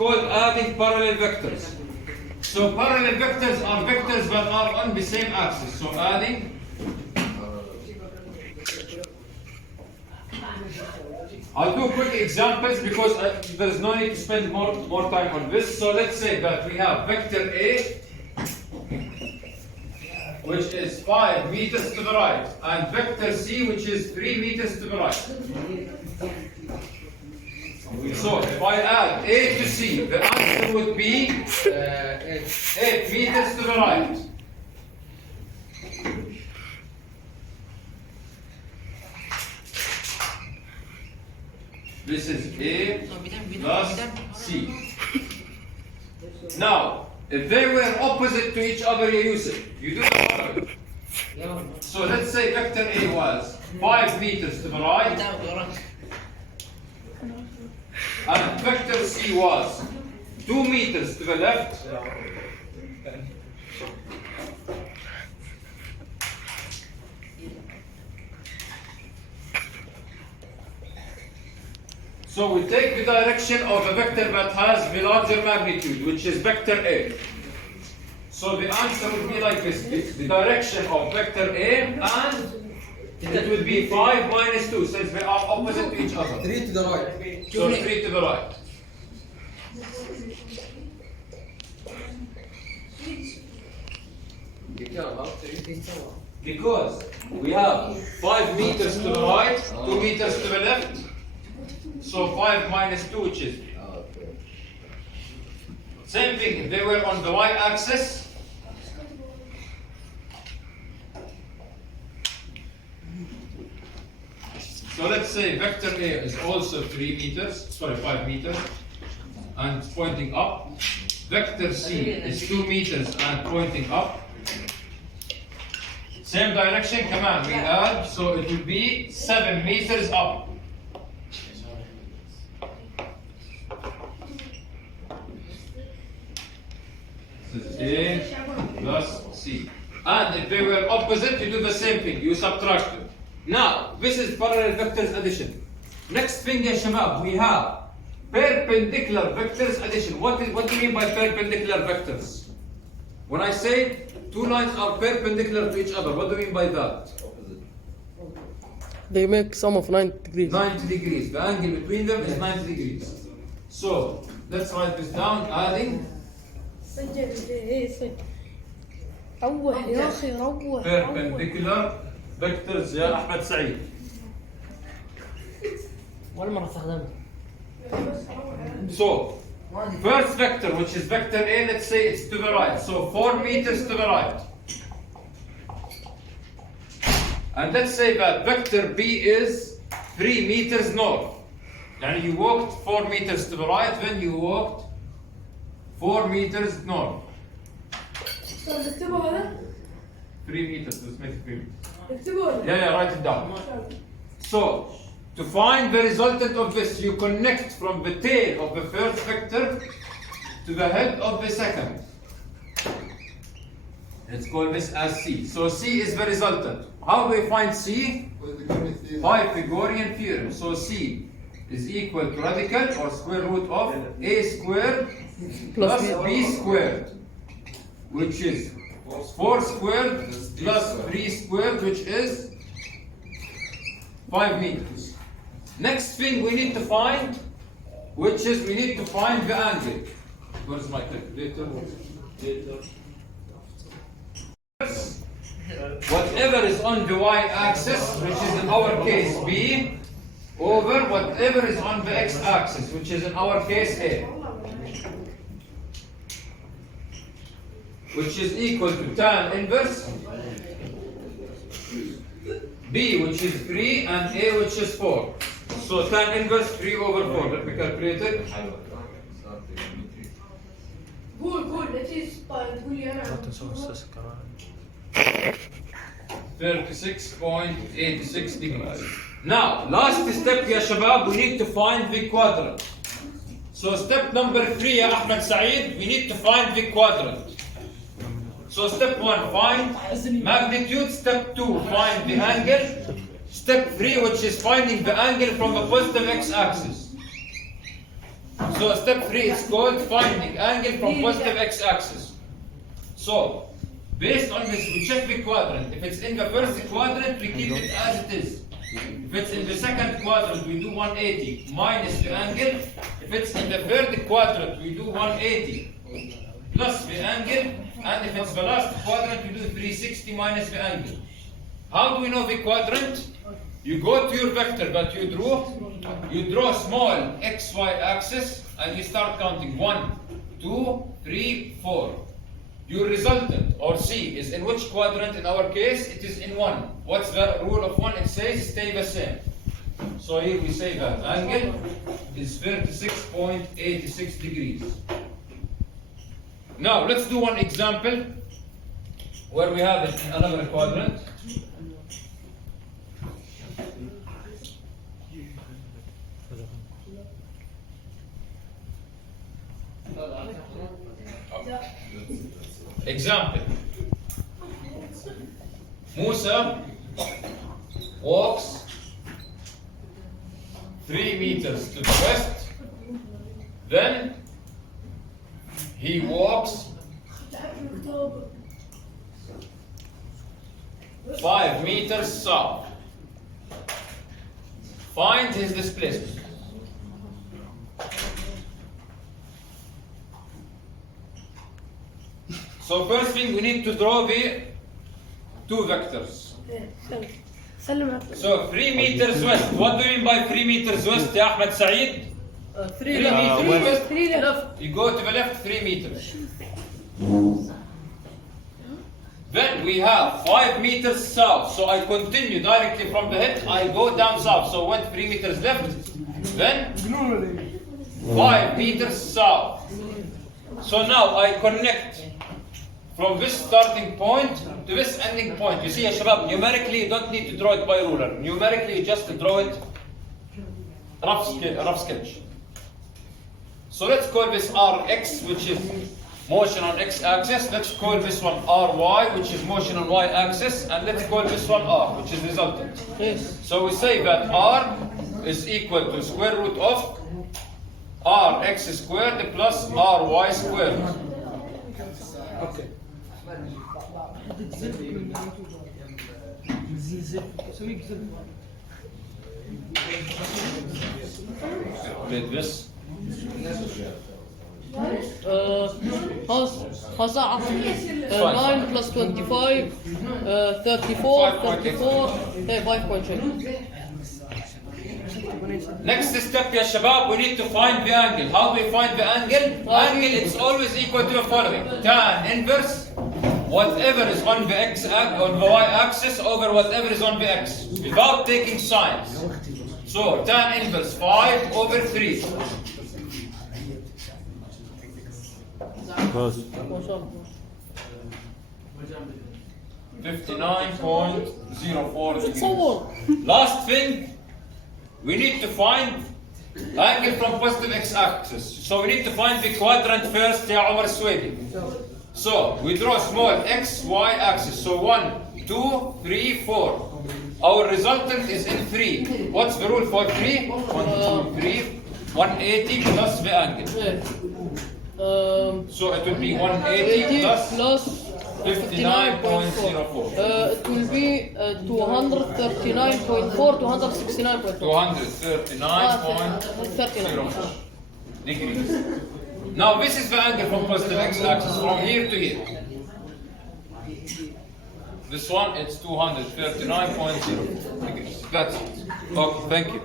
called adding parallel vectors. So parallel vectors are vectors that are on the same axis. So adding. I'll do quick examples because there is no need to spend more time on this. So let's say that we have vector A, which is 5 meters to the right, and vector C, which is 3 meters to the right. So if I add A to C, the answer would be 8 meters to the right. This is A plus C. Now, if they were opposite to each other, Yusuf, you do the following. So let's say vector A was 5 meters to the right, and vector C was 2 meters to the left. So we take the direction of a vector that has the larger magnitude, which is vector A. So the answer would be like this. The direction of vector A, and it would be 5 minus 2, since they are opposite to each other. 3 to the right. So 3 to the right. Because we have 5 meters to the right, 2 meters to the left. So 5 minus 2, which is same thing. If they were on the y-axis, so let's say vector A is also 5 meters, and pointing up. Vector C is 2 meters and pointing up. Same direction, come on, we add, so it will be 7 meters up. This is A plus C. And if they were opposite, you do the same thing, you subtract them. Now, this is parallel vectors addition. Next thing, ya shabab, we have perpendicular vectors addition. What do you mean by perpendicular vectors? When I say two lines are perpendicular to each other, what do you mean by that? They make sum of 90 degrees. 90 degrees. The angle between them is 90 degrees. So, let's write this down, adding روح يا اخي روح perpendicular vectors يا أحمد سعيد. ولا مرة استخدمها. So, first vector, which is vector A, let's say it's to the right. So 4 meters to the right. And let's say that vector B is 3 meters north. And you walked 4 meters to the right, then you walked 4 meters north. نكتبه هذا 3 meters, let's make it 3 meters. نكتبه Yeah, write it down. So, to find the resultant of this, you connect from the tail of the first vector to the head of the second. Let's call this as C. So C is the resultant. How do we find C? Pythagorean theorem. So C is equal to radical or square root of A squared plus B squared, which is 4 squared plus 3 squared, which is 5 meters. Next thing we need to find, which is we need to find the angle. Where's my calculator? Whatever is on the y-axis, which is in our case B, over whatever is on the x-axis, which is in our case A, which is equal to tan inverse B, which is 3, and A, which is 4. So tan inverse 3 over 4. Let me calculate it. قول لا تقول لي انا 36.86 degrees. Now, last step, ya shabab, we need to find the quadrant. So step number 3, ya Ahmed Saeed, we need to find the quadrant. So step 1, find magnitude. Step 2, find the angle. Step 3, which is finding the angle from the positive x-axis. So step 3 is called finding angle from positive x-axis. So, based on this, we check the quadrant. If it's in the first quadrant, we keep it as it is. If it's in the second quadrant, we do 180 minus the angle. If it's in the third quadrant, we do 180 plus the angle. And if it's the last quadrant, we do 360 minus the angle. How do we know the quadrant? You go to your vector that you draw small xy axis, and you start counting 1, 2, 3, 4. Your resultant, or C, is in which quadrant? In our case, it is in 1. What's the rule of 1? It says stay the same. So here we say that angle is 36.86 degrees. Now, let's do one example where we have it in another quadrant. Example. Musa walks 3 meters to the west, then he walks 5 meters south. Find his displacement. So first thing, we need to draw the two vectors. So 3 meters west. What do you mean by 3 meters west, ya Ahmed Saeed? 3 meters west. 3 left. You go to the left 3 meters. Then we have 5 meters south. So I continue directly from the head. I go down south. So went 3 meters left. Then 5 meters south. So now I connect from this starting point to this ending point. You see, ya shabab, numerically you don't need to draw it by ruler. Numerically you just draw it rough sketch. So let's call this Rx, which is motion on x-axis. Let's call this one Ry, which is motion on y-axis. And let's call this one R, which is resultant. Yes. So we say that R is equal to square root of Rx squared plus Ry squared. Okay. With this. How's that? 9 plus 25, 34, 5.3. Next step, ya shabab, we need to find the angle. How do we find the angle? Angle is always equal to the following: tan inverse whatever is on the y-axis over whatever is on the x, without taking signs. So tan inverse 5 over 3. Close. 59.04 degrees. Last thing, we need to find angle from positive x-axis. So we need to find the quadrant first, ya Omar Swedi. So we draw small x, y axis. So 1, 2, 3, 4. Our resultant is in 3. What's the rule for 3? 1, 2, 3. 180 plus the angle. So it will be 180 plus 59.04. It will be 239.4, 269.4. 239.04 degrees. Now this is the angle from positive x-axis from here to here. This one, it's 239.04 degrees. That's it. Okay, thank you.